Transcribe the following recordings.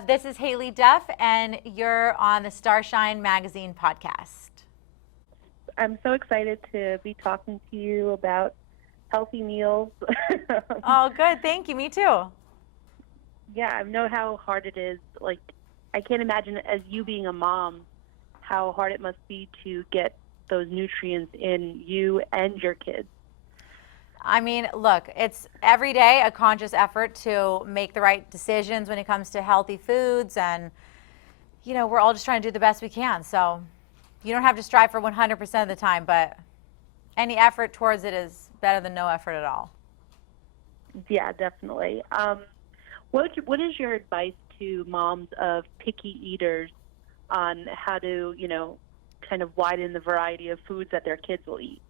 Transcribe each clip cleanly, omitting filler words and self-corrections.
This is Haylie Duff, and you're on the Starshine Magazine podcast. I'm so excited to be talking to you about healthy meals. Oh, good. Thank you. Me too. Yeah, I know how hard it is. Like, I can't imagine, as you being a mom, how hard it must be to get those nutrients in you and your kids. I mean, look, it's every day a conscious effort to make the right decisions when it comes to healthy foods. And, we're all just trying to do the best we can. So you don't have to strive for 100% of the time, but any effort towards it is better than no effort at all. Yeah, definitely. What is your advice to moms of picky eaters on how to, kind of widen the variety of foods that their kids will eat?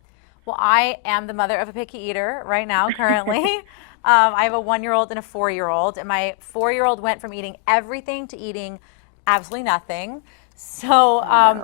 Well, I am the mother of a picky eater right now, currently. I have a 1-year-old and a 4-year-old, and my 4-year-old went from eating everything to eating absolutely nothing. So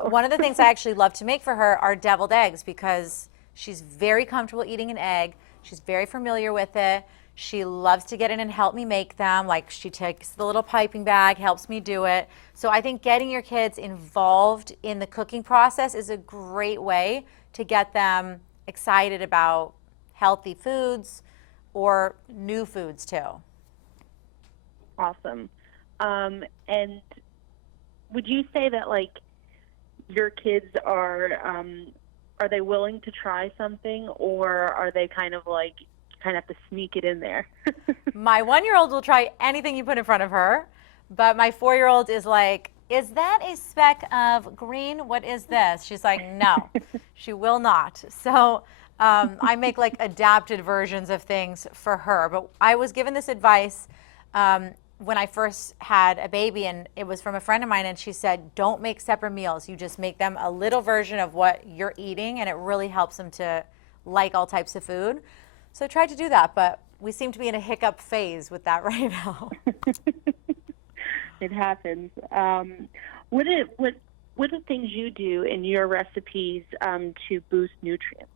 one of the things I actually love to make for her are deviled eggs because she's very comfortable eating an egg. She's very familiar with it. She loves to get in and help me make them. Like, she takes the little piping bag, helps me do it. So I think getting your kids involved in the cooking process is a great way to get them excited about healthy foods or new foods too. Awesome. And would you say that, like, your kids are they willing to try something, or are they kind of have to sneak it in there? My 1-year-old will try anything you put in front of her, but my 4-year-old is like, is that a speck of green? What is this? She's like, no, she will not. So I make like adapted versions of things for her. But I was given this advice when I first had a baby, and it was from a friend of mine, and she said, don't make separate meals. You just make them a little version of what you're eating, and it really helps them to like all types of food. So I tried to do that, but we seem to be in a hiccup phase with that right now. It happens. What are things you do in your recipes to boost nutrients?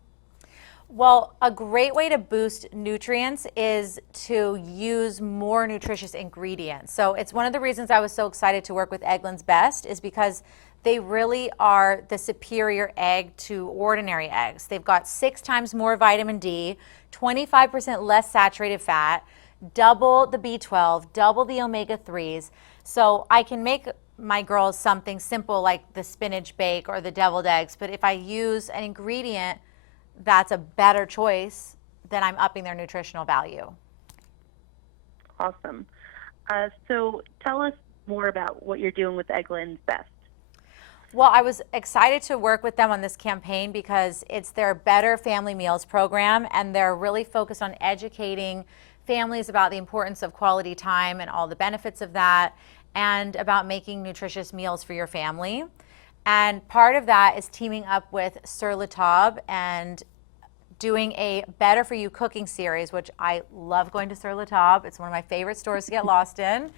Well, a great way to boost nutrients is to use more nutritious ingredients. So it's one of the reasons I was so excited to work with Eggland's Best is because they really are the superior egg to ordinary eggs. They've got 6 times more vitamin D, 25% less saturated fat, double the B12, double the omega-3s. So I can make my girls something simple like the spinach bake or the deviled eggs, but if I use an ingredient that's a better choice, then I'm upping their nutritional value. Awesome. So tell us more about what you're doing with Eggland's Best. Well, I was excited to work with them on this campaign because it's their Better Family Meals program, and they're really focused on educating families about the importance of quality time and all the benefits of that, and about making nutritious meals for your family. And part of that is teaming up with Sur La Table and doing a Better For You cooking series, which I love going to Sur La Table. It's one of my favorite stores to get lost in,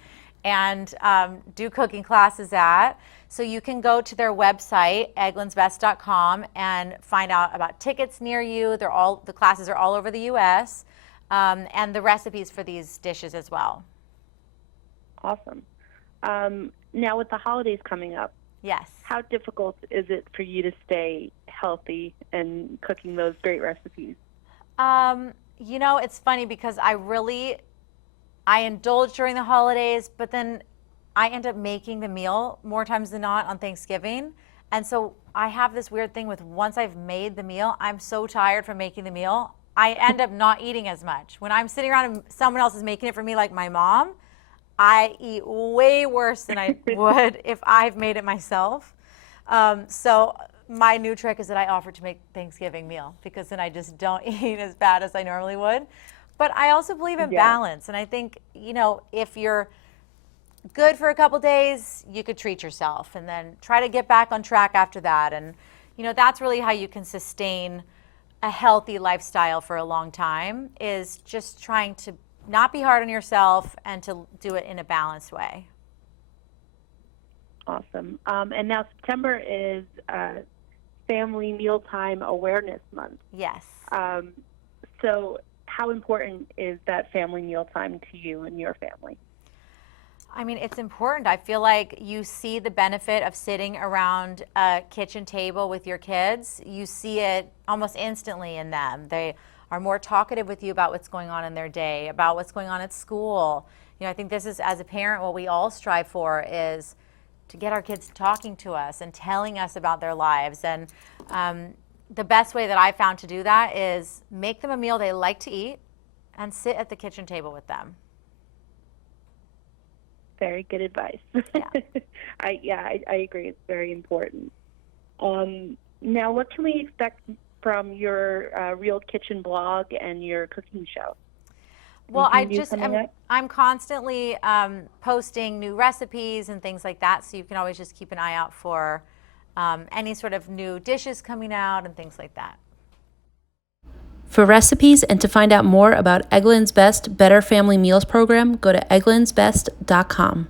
and do cooking classes at. So you can go to their website, egglandsbest.com, and find out about tickets near you. The classes are all over the U.S., and the recipes for these dishes as well. Awesome. Now, with the holidays coming up, yes, how difficult is it for you to stay healthy and cooking those great recipes? It's funny because I indulge during the holidays, but then I end up making the meal more times than not on Thanksgiving. And so I have this weird thing with once I've made the meal, I'm so tired from making the meal, I end up not eating as much. When I'm sitting around and someone else is making it for me, like my mom, I eat way worse than I would if I've made it myself. So my new trick is that I offer to make Thanksgiving meal because then I just don't eat as bad as I normally would. But I also believe in balance. And I think, if you're good for a couple days, you could treat yourself and then try to get back on track after that. And, that's really how you can sustain a healthy lifestyle for a long time, is just trying to not be hard on yourself and to do it in a balanced way. Awesome. And now September is Family Mealtime Awareness Month. Yes. So how important is that family mealtime to you and your family? I mean, it's important. I feel like you see the benefit of sitting around a kitchen table with your kids. You see it almost instantly in them. They are more talkative with you about what's going on in their day, about what's going on at school. I think this is, as a parent, what we all strive for is to get our kids talking to us and telling us about their lives. And the best way that I found to do that is make them a meal they like to eat and sit at the kitchen table with them. Very good advice. Yeah. I agree. It's very important. Now, what can we expect from your Real Kitchen blog and your cooking show? Well, I'm constantly posting new recipes and things like that, so you can always just keep an eye out for any sort of new dishes coming out and things like that. For recipes and to find out more about Eggland's Best Better Family Meals program, go to egglandsbest.com.